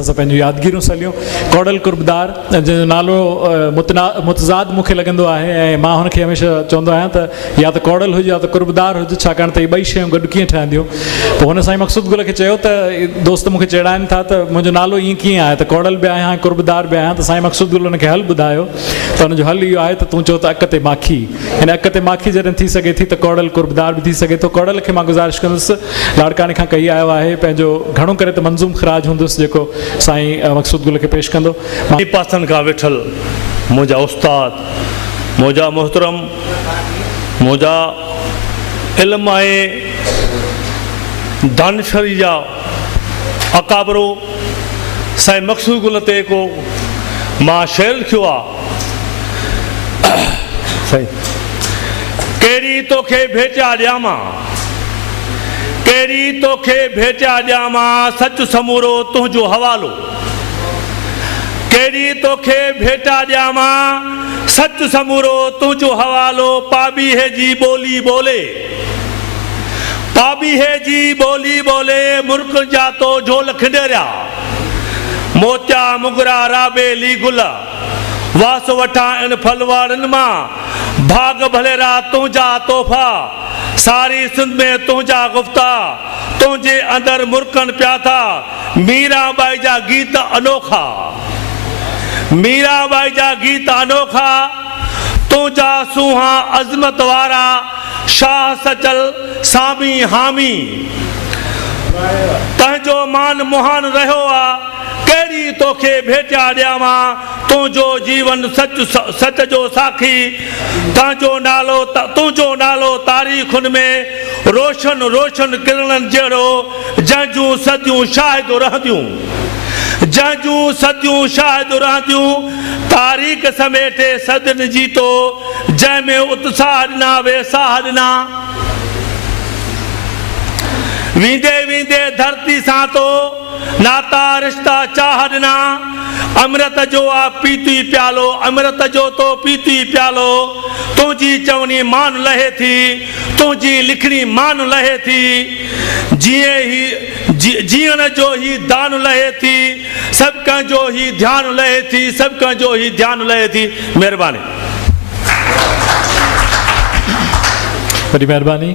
असां पंहिंजूं यादगिरियूं सलियूं। कौड़ल कुर्बदार जंहिंजो नालो मुतज़ाद मूंखे लॻंदो आहे ऐं मां हुनखे हमेशह चवंदो आहियां त या त कौड़ल हुजे या त कुर्बदार हुजे, छाकाणि त इहे ॿई शयूं गॾु कीअं ठहंदियूं। पोइ हुन साईं मक़सूद गुल खे चयो त दोस्त मूंखे चेड़ाइनि था त मुंहिंजो नालो ईअं कीअं आहे, त कौड़ल बि आहियां कुर्बदार बि आहियां। त साईं मक़सूद गुल हुनखे हल ॿुधायो त हुनजो हल इहो आहे त तूं चओ त अक ते माखी, हिन अक ते माखी जॾहिं थी सघे थी त कौड़ल कुर्बदार बि थी सघे थो। कौड़ल खे मां गुज़ारिश कंदुसि, लाड़काने खां कई आयो आहे, पंहिंजो घणो करे त मंज़ूम ख़राज हूंदुसि जेको साईं मक़सूद गुल खे पेश कंदो। पासनि खां वेठल मुंहिंजा उस्ताद, मुंहिंजा मोहतरम, मुंहिंजा इल्म ऐं दानिशरी जा अकाबरो साईं मक़सूद गुल ते को मां शेर लिखियो आहे। कहिड़ी तोखे भेटिया ॾियां, कहिड़ी तोखे भेटिया ॾियां, सच समूरो तुंहिंजो हवालो। कहिड़ी तोखे भेटा ॾियां, सच समूरो तुंहिंजो हवालो। पाबी है जी ॿोली ॿोले, पाबी है जी ॿोली ॿोले, मुल्क जा तो झोल खिंडेरिया। मोतिया मुगरा राबेली गुल, वास वठां इन फलवारनि मां, भाग भलेरा तुंहिंजा तोहफ़ा। सारी सिंध में तुंहिंजा गुफ़्ता, तुंहिंजे अंदरि मुर्कनि पिया था। मीराबाई जा गीत अनोखा, मीराबाई जा गीत अनोखा। तुंहिंजा सुहा अज़मत वारा, शाह सचल सामी हामी। तंहिंजो मान मुहान रहियो आहे, कहिड़ी तोखे भेटिया ॾियां, तुंहिंजो जीवन सच जो साखी। तुंहिंजो नालो तारीख़ुनि में रोशन रोशन किरणनि जहिड़ो, जंहिंजूं सदियूं शाहिद रहंदियूं, जंहिंजूं सदियूं शाहिद रहंदियूं। तारीख़ समेटे सदन जीतो, जंहिंमें उत्साह ॾिना वेसाह ॾिना। वींदे वींदे धरती सां तो नाता रिश्ता चाह ॾिना। अमृत जो आ पीती प्यालो, अमृत जो तो पीती प्यालो। तुंहिंजी चवणी मान लहे थी, तुंहिंजी लिखणी मान लहे थी। जीअण जो ही दान लहे थी, सभु कंहिंजो ही ध्यानु लहे थी, सभु कंहिंजो ही ध्यानु लहे थी। महिरबानी, वॾी महिरबानी।